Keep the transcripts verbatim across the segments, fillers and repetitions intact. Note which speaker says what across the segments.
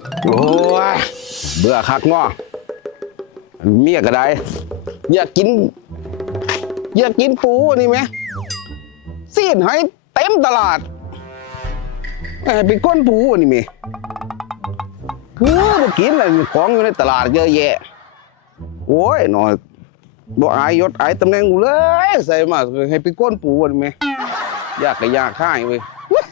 Speaker 1: โอ้ยเบื่อคักง้อเมียก็ได้อยากกินอยากกินปูนี่ไหมซีนให้เต็มตลาดไปก้นปูนี่ไหมคือมากินอะไรของอยู่ในตลาดเยอะแยะโอ้ยหน่อยบอกอายยศอายตำแหน่งกูเลยใส่มาให้ไปก้นปูนี่ไหมอยากก็อยากข้ายเว้ย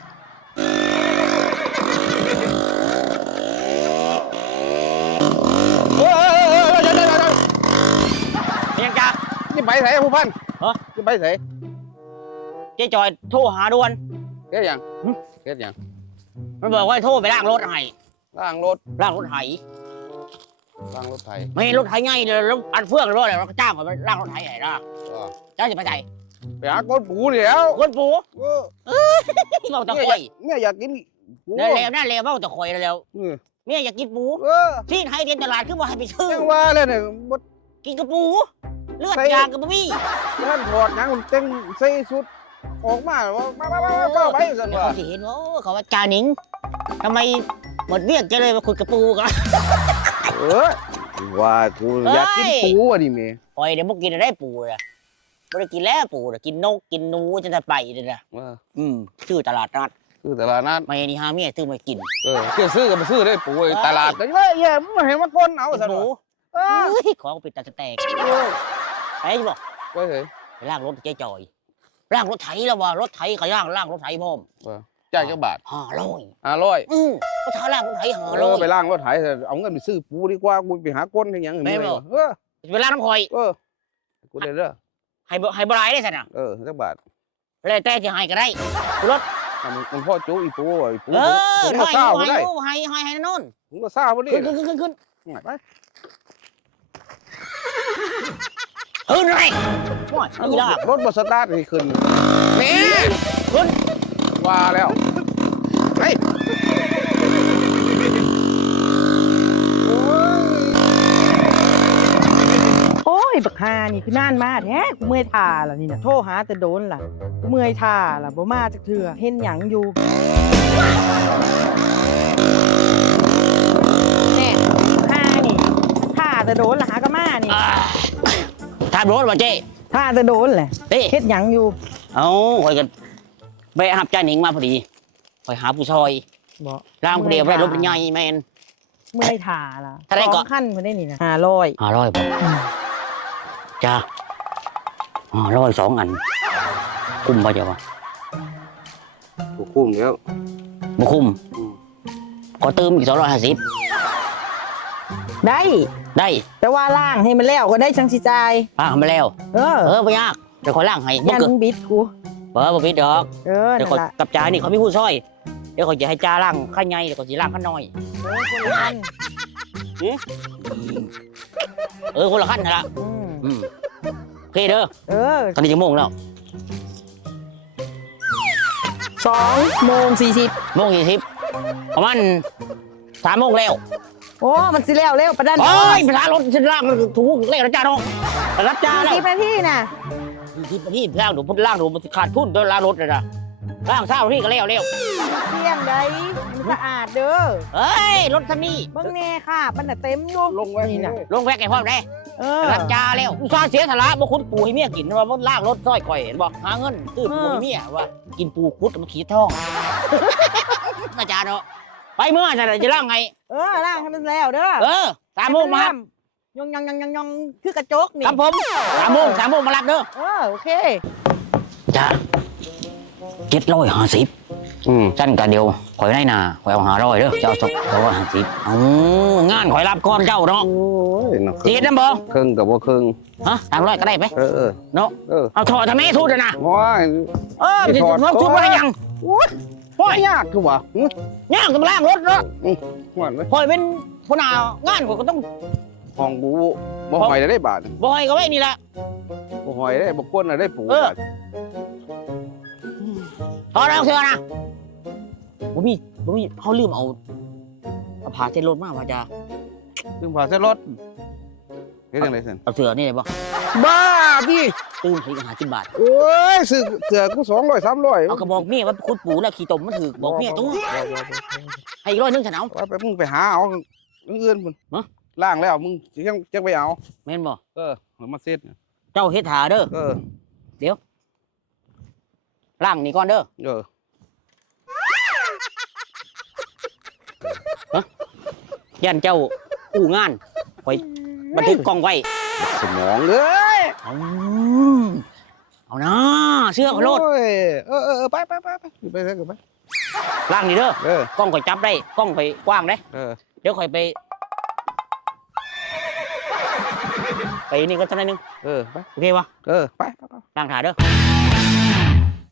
Speaker 2: ยังจ้า
Speaker 1: นี่ไปไหนผู้พัน
Speaker 2: ฮะ
Speaker 1: นี่ไปไหน
Speaker 2: เจ๊จอยโทรหาด่วน
Speaker 1: เฮ็ดยังเฮ็ดยัง
Speaker 2: มันบอกว่าโทรไปล้างรถให้
Speaker 1: ล้างรถ
Speaker 2: ล้างรถไถ
Speaker 1: ล้างรถไถ
Speaker 2: ไม่รถไถไงเลยรถอันเฟื่องรถอะไรเราก็จ้างมาล้างรถไถไหนล่ะเจ้าจะไปไหน
Speaker 1: ไปหาก้นปูนี่แล้ว
Speaker 2: คนปู
Speaker 1: เออ
Speaker 2: เมาตะคอย
Speaker 1: เมียอยากกินปู
Speaker 2: นั่นแล้วนั่นแล้วเมาตะคอยแล้ว
Speaker 1: เออ
Speaker 2: เมียอยากกินปู
Speaker 1: เออ
Speaker 2: ที่ไทยเรียนตลาดขึ้นมาให้ไปซื้อ
Speaker 1: ยังว่าเลยเนี่ยบ่
Speaker 2: กินกระปูเลือดยางกระปู
Speaker 1: ท่านถอดหนังเต็งใส่สุดออกมาว่ามามามามาไปสั่นว่า
Speaker 2: เขาสิเห็นว่าเขาว่าจานิงทำไมหมดเวียกจะเลยมาขุดกระปูกัน
Speaker 1: เออว่ากูอยากกินปูอ่ะดิเมย์
Speaker 2: ปล่อยเดี๋ยวพวกกินได้ปูเลยไม่ได้กินแล้วปูแต่กินนกกินนูจะจะไปเลยนะ
Speaker 1: ว่า
Speaker 2: อืมชื่อตลาดนัด
Speaker 1: คือตลาดนัด
Speaker 2: ไม่นี่ฮาเมียซื้อมากิน
Speaker 1: เออเกี่ยวซื้อกับมาซื้อได้ปูไอ้ตลาดก็เว้ยแย่ไม่เห็นว่าก้นเอาสั่น
Speaker 2: หนู
Speaker 1: ว่าเออ
Speaker 2: เฮ้ยของปิดตาจะแตกไปบอก
Speaker 1: ไว้เฮ้ย
Speaker 2: ไปล่างรถเจ๊จอยล่างรถไถแล้วว่ารถไถก็ย่างล่างรถไถพร้อม
Speaker 1: จ่ายจักบาท
Speaker 2: ห้าร้อย
Speaker 1: ห้าร้อย
Speaker 2: อืมก็ท้าล่างรถไถห้า
Speaker 1: เอ
Speaker 2: ร้อ
Speaker 1: อย ไปล้างรถไถเถอะเอาเงินไปซื้อปูดีกว่ากูไปหาก้นให้ยังอย่างนี้
Speaker 2: แม่บอก
Speaker 1: เออ
Speaker 2: ไปล่างน้ำคอย
Speaker 1: เออกูได้เด้อ
Speaker 2: ให้บ่ให้บรายได้สินะ
Speaker 1: เออจักบาท
Speaker 2: แล้วแต่จะให้ก็ได้รถ
Speaker 1: อ่ะมึงมึงพ่อจูอีปูอ่ะอีปู
Speaker 2: เออ
Speaker 1: ผม
Speaker 2: ให้
Speaker 1: ก็เศร้า
Speaker 2: ให้
Speaker 1: บ่ได้
Speaker 2: ให้ให้ให้นน
Speaker 1: ผมก็เศร้าบ่ได้
Speaker 2: ขึ้นขึ้นขึ้นขึ้น
Speaker 1: ไป
Speaker 2: ขึ้นไรว้ายนี่ละ
Speaker 1: รถบสตาร์ทให้ขึ้น
Speaker 2: แม่ขึ้น
Speaker 1: ว่าแล้วไป
Speaker 3: โอ้ยบักฮานี่คือนานมาแท้กูเมื่อยทาล่ะนี่นะโทรหาแต่โดนล่ะกูเมื่อยทาล่ะบ่มาจักเทื่อเห็นหยังอยู่แน่ฮานี่ท่าแต่โดนล่ะหาก็มานี่
Speaker 2: อ่าทานรถว่ะเจ๊
Speaker 3: ท่าแต่โดนแหละ
Speaker 2: เต้
Speaker 3: เฮ็ดหยังอยู่
Speaker 2: เอาคอยกันไปหับจ้าหนิงมาพอดีคอยหาผู้ซอย
Speaker 3: บ่
Speaker 2: ร่างคนเดียวไม่ได้รถเป็นใหญ่แมน
Speaker 3: เมื่อยทาล่ะ
Speaker 2: เท่าไหร่ก่อน
Speaker 3: สองขั้นพุ่นได้นี่นะห้าร้อย
Speaker 2: ห้าร้อยบาทจ้าห้าร้อยสองอัน คุ้มป่ะเจ้าวะ
Speaker 1: กูคุ้มแล้ว
Speaker 2: บ่คุ้มขอเติมอีกสองร้อยห้าสิบ
Speaker 3: ได้
Speaker 2: ได้
Speaker 3: แต่ว่าล่างให้มันแล้วก็ได้จังสิจ่าย
Speaker 2: ป้าทำไปแล้ว
Speaker 3: เออ
Speaker 2: เออไม่ยากเดี๋ยวขอล่างให้บ่
Speaker 3: ยัน
Speaker 2: เกิน
Speaker 3: บิดกู
Speaker 2: เออบ่ผิดดอก
Speaker 3: เออ
Speaker 2: เดี๋ยว
Speaker 3: นั่
Speaker 2: ขอน
Speaker 3: ล่ะ
Speaker 2: กับจ้านี่เขามีผู้ซอย เดี๋ยวขอจะให้จ้าล่างข้าใหญ่เดี๋ยวขอจะล่างข้าน้อย
Speaker 3: เออคนละอัน
Speaker 2: เออคนละขั้นนะละ
Speaker 3: อืม
Speaker 2: อืมโอเคเด้อ
Speaker 3: เออ
Speaker 2: ตอนนี้จะโมงแล้ว
Speaker 3: สองโมงสี่สิบ
Speaker 2: โมงยี่สิบประมาณสามโมงแล้ว
Speaker 3: โอ้มันสิแล้วเร็วประดัน
Speaker 2: โอ้ยภาษารถฉันล่างถูกเลขแล้วจ้าน้องไปรับจ้าแล้ว
Speaker 3: สิบนาทีน่ะ
Speaker 2: ที่ที่ล่างหนูพุทธล่างหนูมันขาดทุนโดนล่างรถเลยนะล่างเศร้าที่ก็แล้วเร็ว
Speaker 3: เที่ยงได้มันสะอาดเด้อ
Speaker 2: เฮ้ยรถคันนี้
Speaker 3: เบิ่งแน่ค่ะมันน่ะเต็มอยู่
Speaker 1: ลงไว้
Speaker 3: นี่น่ะ
Speaker 2: ลงแวกไอ้พ่อได้
Speaker 3: เออ
Speaker 2: รับจ้าแล้วอุตส่าห์เสียสละบ่คุณปูให้เมียกินว่ามันล่างรถซ้อยก่อยเห็นบอกหาเงินซื้อปูให้เมียว่ากินปูคุดมันขี้ท้องมาจ้าเนาะไปเมื่อจะจะล่างไง
Speaker 3: เออล้างให้มันแล้วเด้อ
Speaker 2: เออสามโมงมาครับ
Speaker 3: ยองยองยองยองยองคือกระจกนี่
Speaker 2: ครับผมสามโมงสามโมงมารับเด้อ
Speaker 3: เออโอเค
Speaker 2: จ้าเจ็ดร้อยห้าสิบ
Speaker 1: อืม
Speaker 2: สั้นกันเดียวข่อยได้นาข่อยเอาหาร้อยเด้อเจ้าสองร้อยห้าสิบเอางานข่อยรับก่อนเจ้าเนาะ
Speaker 1: โอ้ยเนาะ
Speaker 2: เจ็ดน้ำบ่
Speaker 1: ครึ่งกับว่าครึ่ง
Speaker 2: ฮะสามร้อยก็ได้ไหม
Speaker 1: เออเออ
Speaker 2: เนาะ
Speaker 1: เออ
Speaker 2: เอาถอดทำไมทุดนะ
Speaker 1: ว้าย
Speaker 2: เออ
Speaker 1: ไม่
Speaker 2: จะ
Speaker 1: ถอด
Speaker 2: น้องทุดอะไรยัง
Speaker 1: โอ้ย
Speaker 2: พ่อย
Speaker 1: ยากคือวะอื้
Speaker 2: า
Speaker 1: อย่าง
Speaker 2: กำลังรถเนาะ
Speaker 1: หวานไหม
Speaker 2: พ่อยเป็นผู้นางานข่อยก็ต้อง
Speaker 1: ห้องบูบ่หอยได้บาท
Speaker 2: บ่อยก็ไว้นี่แหละ
Speaker 1: บ่หอยได้บ่ก้นได้ปู
Speaker 2: เออ
Speaker 1: บาท
Speaker 2: ถอดเอาเสื้อนะผมมีผมมีเขาลืมเอาเอาผ้าเช็ดรถมาว่าจะ
Speaker 1: ซึ่งผ่าเส้นรถเฮ็ดจังได๋ซั่น
Speaker 2: เอาเสือนี่ได้บ่
Speaker 1: บ้าพี่
Speaker 2: ตื้มถึงหาสิบบาท
Speaker 1: โอ้ยซื้อเสือกูสองร้อยสามร้อย
Speaker 2: เอากระบอกเมียว่าคุดปูแล้วขี้ตมมันถือบอกเมียตัวให้อีกร้อยหนึงฉันเอา
Speaker 1: ว่าไปมึงไปหาเอาอื่นๆพุ่น
Speaker 2: ฮะ
Speaker 1: ล่างแล้วมึงสิยังจังไปเอา
Speaker 2: แม่นบ่
Speaker 1: เออเอามาเซ็ต
Speaker 2: เจ้าเฮ็ดหาเด้อ
Speaker 1: เออ
Speaker 2: ล่างนี่ก่อนเด้อ
Speaker 1: เออ
Speaker 2: ยันเจ้าอู้งานไว้บันทึกกล้องไว้
Speaker 1: สมองเอ้ย
Speaker 2: เอาเอานะเชื่อขอโทษ
Speaker 1: โอ้ยเออเออเออไปไปไปไปไปไปไป
Speaker 2: ล่างนี่เด้อ
Speaker 1: เออก
Speaker 2: ล้องข่อยจับได้กล้องข่อยกว้างได้
Speaker 1: เออ
Speaker 2: เดี๋ยวข่อยไปไปนี่ก็สักหน่อยหนึง
Speaker 1: เออไป
Speaker 2: โอเคปะ
Speaker 1: เออไปไปไป
Speaker 2: ล่างถ่าเด้อ